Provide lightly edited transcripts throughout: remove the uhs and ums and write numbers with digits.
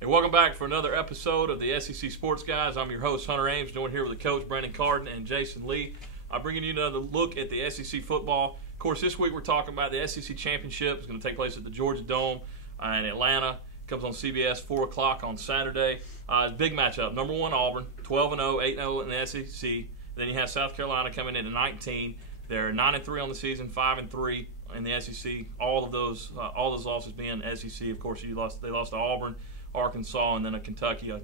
And welcome back for another episode of the SEC Sports Guys. I'm your host, Hunter Ames, joined here with the coach, Brandon Carden, and Jason Lee. I'm bringing you another look at the SEC football. Of course, this week we're talking about the SEC Championship. It's going to take place at the Georgia Dome in Atlanta. It comes on CBS, 4 o'clock on Saturday. Big matchup. Number 1, Auburn, 12-0, 8-0 in the SEC. Then you have South Carolina coming in at 19. They're 9-3 on the season, 5-3 in the SEC. All those losses being SEC. Of course, they lost to Auburn, Arkansas, and then a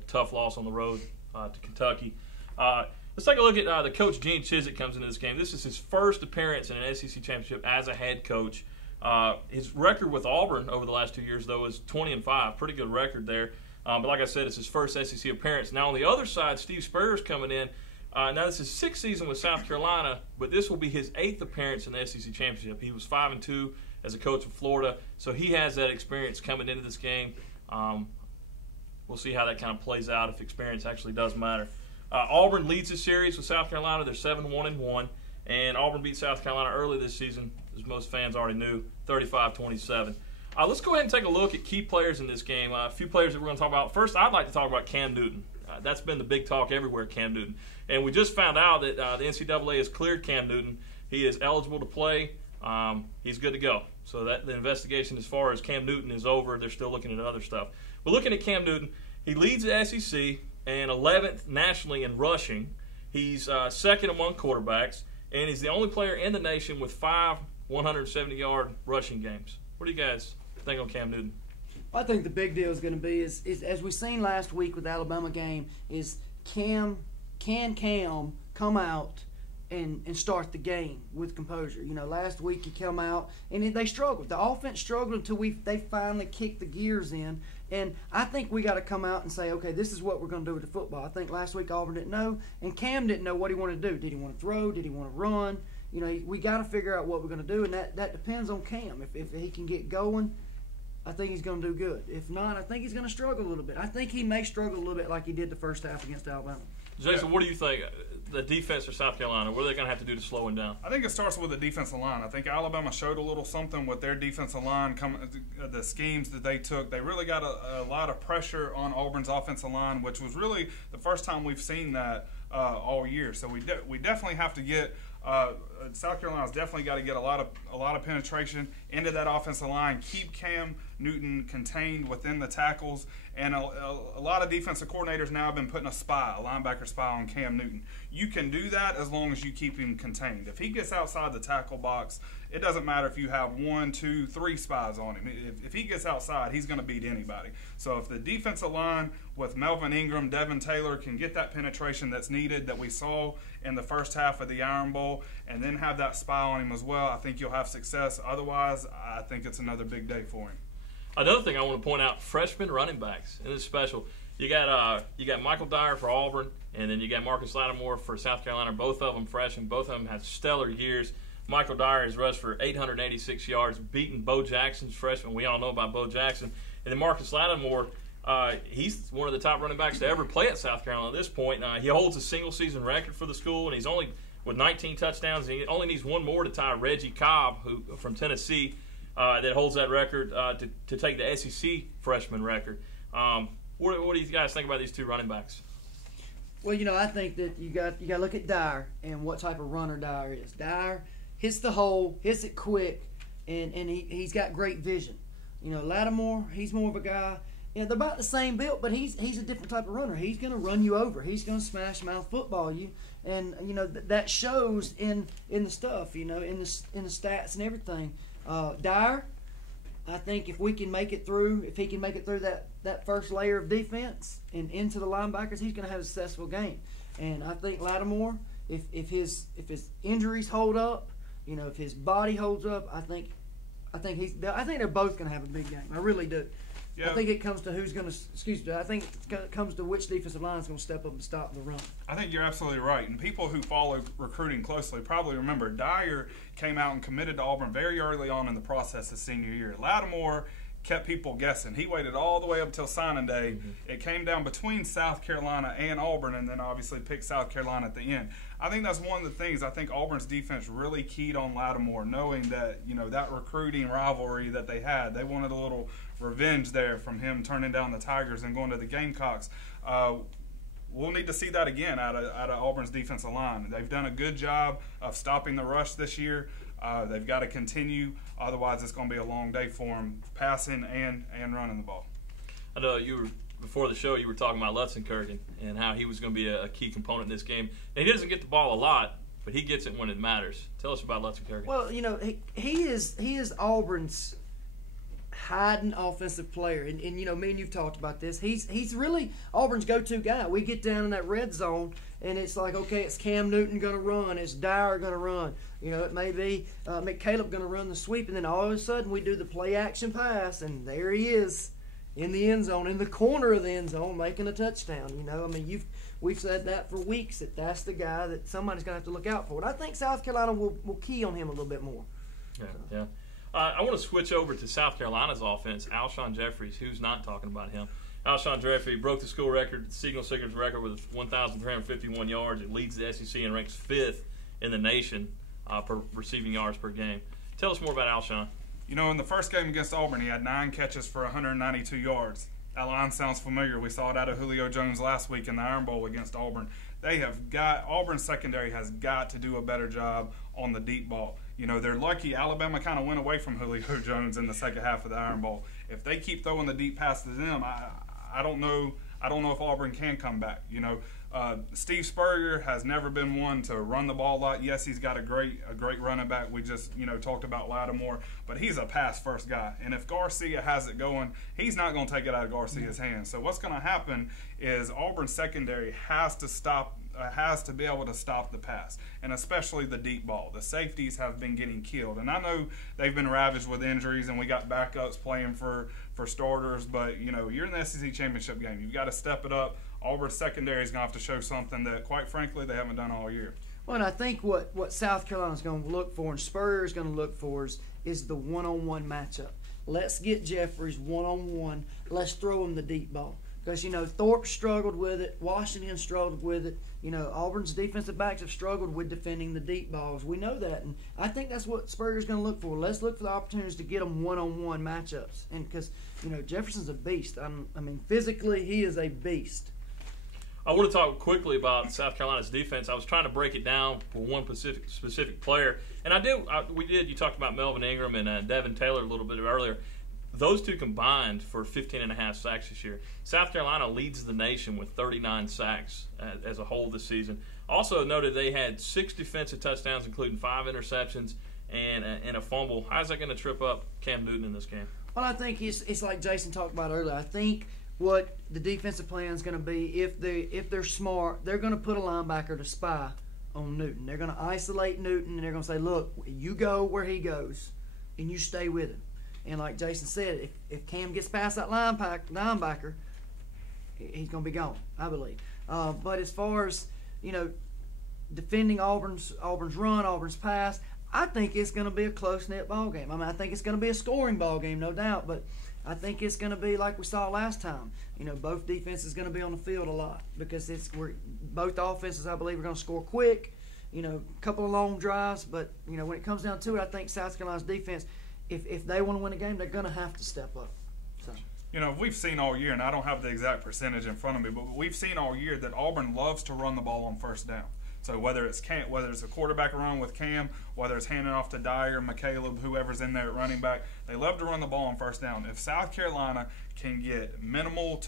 tough loss on the road to Kentucky. Let's take a look at the coach, Gene Chizik, comes into this game. This is his first appearance in an SEC championship as a head coach. His record with Auburn over the last 2 years, though, is 20-5. Pretty good record there. But like I said, it's his first SEC appearance. Now, on the other side, Steve Spurrier's coming in. Now, this is his 6th season with South Carolina, but this will be his 8th appearance in the SEC championship. He was 5-2 as a coach of Florida, so he has that experience coming into this game. We'll see how that kind of plays out if experience actually does matter. Auburn leads the series with South Carolina. They're 7-1-1, and Auburn beat South Carolina early this season, as most fans already knew, 35-27. Let's go ahead and take a look at key players in this game. A few players that we're going to talk about. First, I'd like to talk about Cam Newton. That's been the big talk everywhere, Cam Newton. And we just found out that the NCAA has cleared Cam Newton. He is eligible to play. He's good to go. So that the investigation as far as Cam Newton is over. They're still looking at other stuff. But looking at Cam Newton, he leads the SEC and 11th nationally in rushing. He's second among quarterbacks, and he's the only player in the nation with 5 170-yard rushing games. What do you guys think on Cam Newton? I think the big deal is going to be is as we seen last week with the Alabama game, is Cam come out and start the game with composure. You know, last week he came out and they struggled. The offense struggled until they finally kicked the gears in. And I think we got to come out and say, okay, this is what we're going to do with the football. I think last week Auburn didn't know, and Cam didn't know what he wanted to do. Did he want to throw? Did he want to run? You know, we got to figure out what we're going to do, and that depends on Cam. If he can get going, I think he's going to do good. If not, I think he's going to struggle a little bit. I think he may struggle a little bit like he did the first half against Alabama. Jason, what do you think? The defense for South Carolina, what are they going to have to do to slow him down? I think it starts with the defensive line. I think Alabama showed a little something with their defensive line, the schemes that they took. They really got a lot of pressure on Auburn's offensive line, which was really the first time we've seen that all year. So we definitely have to get South Carolina's definitely got to get a lot of penetration into that offensive line, keep Cam Newton contained within the tackles, and a lot of defensive coordinators now have been putting a linebacker spy on Cam Newton. You can do that as long as you keep him contained. If he gets outside the tackle box, it doesn't matter if you have 1, 2, 3 spies on him. If he gets outside, he's going to beat anybody. So if the defensive line with Melvin Ingram, Devin Taylor can get that penetration that's needed that we saw in the first half of the Iron Bowl, and then have that spy on him as well, I think you'll have success. Otherwise, I think it's another big day for him. Another thing I want to point out, freshman running backs. And it's special. You got Michael Dyer for Auburn, and then you got Marcus Lattimore for South Carolina. Both of them freshmen. Both of them had stellar years. Michael Dyer has rushed for 886 yards, beating Bo Jackson's freshman. We all know about Bo Jackson. And then Marcus Lattimore, he's one of the top running backs to ever play at South Carolina at this point. He holds a single-season record for the school, and he's only with 19 touchdowns. And he only needs one more to tie Reggie Cobb, who from Tennessee, that holds that record to take the SEC freshman record. What do you guys think about these two running backs? Well, you know, I think that you got to look at Dyer and what type of runner Dyer is. Dyer hits the hole, hits it quick, and he's got great vision. You know, Lattimore, he's more of a guy. You know, they're about the same build, but he's a different type of runner. He's going to run you over. He's going to smash mouth football you, and you know that shows in the stuff. You know, in the stats and everything. Dyer, I think if he can make it through that first layer of defense and into the linebackers, he's going to have a successful game. And I think Lattimore, if his injuries hold up, you know, if his body holds up, I think they're both going to have a big game. I really do. Yeah. I think it comes to I think it comes to which defensive line is going to step up and stop the run. I think you're absolutely right. And people who follow recruiting closely probably remember Dyer came out and committed to Auburn very early on in the process his senior year. Lattimore kept people guessing. He waited all the way up till signing day. It came down between South Carolina and Auburn, and then obviously picked South Carolina at the end. I think that's one of the things. I think Auburn's defense really keyed on Lattimore, knowing that, you know, that recruiting rivalry that they had. They wanted a little revenge there from him turning down the Tigers and going to the Gamecocks. We'll need to see that again out of Auburn's defensive line. They've done a good job of stopping the rush this year. They've got to continue, otherwise it's going to be a long day for them, passing and running the ball. I know before the show you were talking about Lutzenkirchen and how he was going to be a key component in this game. And he doesn't get the ball a lot, but he gets it when it matters. Tell us about Lutzenkirchen. Well, you know, he is Auburn's hiding offensive player, and you know, me and you've talked about this. He's really Auburn's go-to guy. We get down in that red zone, and it's like, okay, it's Cam Newton going to run, it's Dyer going to run. You know, it may be McCaleb going to run the sweep, and then all of a sudden we do the play-action pass, and there he is in the end zone, in the corner of the end zone, making a touchdown. You know, I mean, we've said that for weeks, that's the guy that somebody's going to have to look out for. And I think South Carolina will key on him a little bit more. Yeah. I want to switch over to South Carolina's offense. Alshon Jeffries, who's not talking about him. Alshon Jeffries broke the school record, Signal Seekers record, with 1,351 yards. It leads the SEC and ranks 5th in the nation per receiving yards per game. Tell us more about Alshon. You know, in the first game against Auburn, he had 9 catches for 192 yards. That line sounds familiar. We saw it out of Julio Jones last week in the Iron Bowl against Auburn. Auburn's secondary has got to do a better job on the deep ball. You know, they're lucky Alabama kind of went away from Julio Jones in the second half of the Iron Bowl. If they keep throwing the deep pass to them, I don't know if Auburn can come back. You know, Steve Spurrier has never been one to run the ball a lot. Yes, he's got a great running back. We just, you know, talked about Lattimore, but he's a pass-first guy. And if Garcia has it going, he's not going to take it out of Garcia's hands. So what's going to happen is Auburn's secondary has to be able to stop the pass, and especially the deep ball. The safeties have been getting killed, and I know they've been ravaged with injuries, and we got backups playing for starters, but you know, you're in the SEC championship game. You've got to step it up. Auburn's secondary is going to have to show something that, quite frankly, they haven't done all year. Well, and I think what South Carolina's going to look for and Spurrier is going to look for is the one-on-one matchup. Let's get Jeffries one-on-one. Let's throw him the deep ball. Because, you know, Thorpe struggled with it. Washington struggled with it. You know, Auburn's defensive backs have struggled with defending the deep balls. We know that. And I think that's what Spurrier's going to look for. Let's look for the opportunities to get them one-on-one matchups. And because, you know, Jefferson's a beast. I mean, physically, he is a beast. I want to talk quickly about South Carolina's defense. I was trying to break it down for one specific player. And we did. You talked about Melvin Ingram and Devin Taylor a little bit earlier. Those two combined for 15.5 sacks this year. South Carolina leads the nation with 39 sacks as a whole this season. Also noted they had 6 defensive touchdowns, including 5 interceptions and a fumble. How's that going to trip up Cam Newton in this game? Well, I think it's like Jason talked about earlier. I think what the defensive plan is going to be, if they're smart, they're going to put a linebacker to spy on Newton. They're going to isolate Newton, and they're going to say, look, you go where he goes, and you stay with him. And like Jason said, if Cam gets past that linebacker, he's going to be gone, I believe. But as far as, you know, defending Auburn's run, Auburn's pass, I think it's going to be a close-knit ball game. I mean, I think it's going to be a scoring ball game, no doubt, but I think it's going to be like we saw last time. You know, both defenses are going to be on the field a lot because both offenses, I believe, are going to score quick. You know, a couple of long drives, but you know, when it comes down to it, I think South Carolina's defense, if they want to win a game, they're going to have to step up. So. You know, we've seen all year, and I don't have the exact percentage in front of me, but we've seen all year that Auburn loves to run the ball on first down. So whether it's a quarterback run with Cam, whether it's handing off to Dyer, McCaleb, whoever's in there at running back, they love to run the ball on first down. If South Carolina can get minimal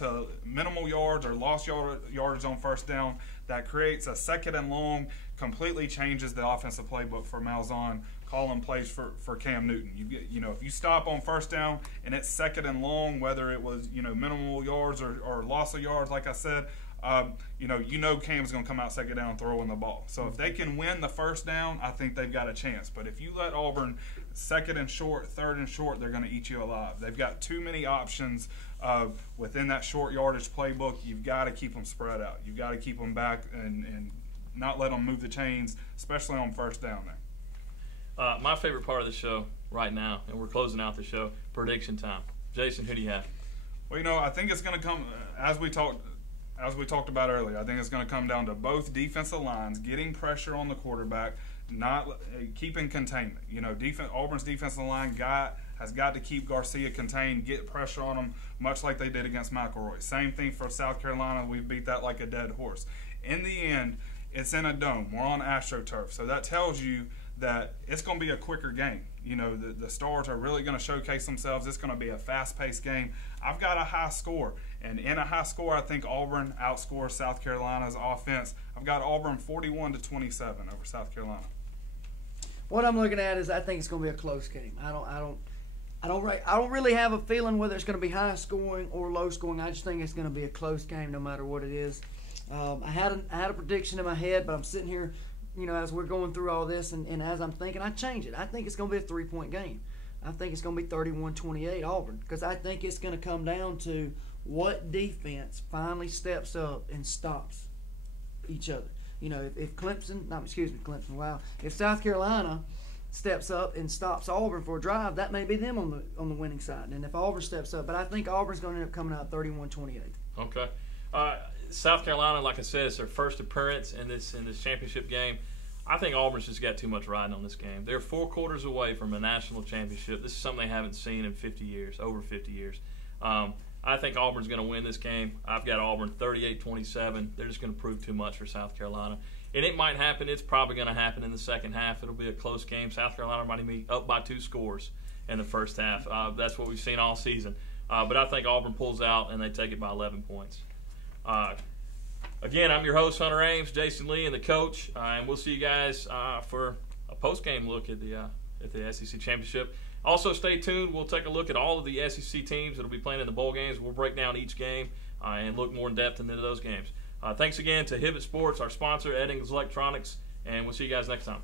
yards or lost yards on first down, that creates a second and long, completely changes the offensive playbook for Malzahn calling plays for Cam Newton. You know, if you stop on first down and it's second and long, whether it was, you know, minimal yards or loss of yards, like I said, you know Cam's going to come out second down throwing the ball. So if they can win the first down, I think they've got a chance. But if you let Auburn second and short, third and short, they're going to eat you alive. They've got too many options within that short yardage playbook. You've got to keep them spread out. You've got to keep them back and not let them move the chains, especially on first down there. My favorite part of the show right now, and we're closing out the show, prediction time. Jason, who do you have? Well, I think it's going to come as we talked about earlier. I think it's going to come down to both defensive lines getting pressure on the quarterback, not keeping containment. Auburn's defensive line has got to keep Garcia contained, get pressure on him, much like they did against McElroy. Same thing for South Carolina. We beat that like a dead horse. In the end, it's in a dome. We're on AstroTurf, so that tells you that it's going to be a quicker game. The Stars are really going to showcase themselves. It's going to be a fast-paced game. I've got a high score, and in a high score, I think Auburn outscores South Carolina's offense. I've got Auburn 41-27 over South Carolina. What I'm looking at is I think it's going to be a close game. I don't really have a feeling whether it's going to be high scoring or low scoring. I just think it's going to be a close game no matter what it is. I had a prediction in my head, but I'm sitting here, as we're going through all this, and as I'm thinking, I change it. I think it's going to be a 3-point game. I think it's going to be 31-28 Auburn, because I think it's going to come down to what defense finally steps up and stops each other. If South Carolina steps up and stops Auburn for a drive, that may be them on the winning side. And if Auburn steps up, but I think Auburn's going to end up coming out 31-28. Okay. South Carolina, like I said, it's their first appearance in this championship game. I think Auburn's just got too much riding on this game. They're 4 quarters away from a national championship. This is something they haven't seen in 50 years, over 50 years. I think Auburn's going to win this game. I've got Auburn 38-27. They're just going to prove too much for South Carolina. And it might happen. It's probably going to happen in the second half. It'll be a close game. South Carolina might be up by 2 scores in the first half. That's what we've seen all season. But I think Auburn pulls out, and they take it by 11 points. Again, I'm your host, Hunter Ames, Jason Lee, and the coach. And we'll see you guys for a post-game look at the SEC Championship. Also, stay tuned. We'll take a look at all of the SEC teams that will be playing in the bowl games. We'll break down each game and look more in depth into those games. Thanks again to Hibbett Sports, our sponsor, Eddings Electronics, and we'll see you guys next time.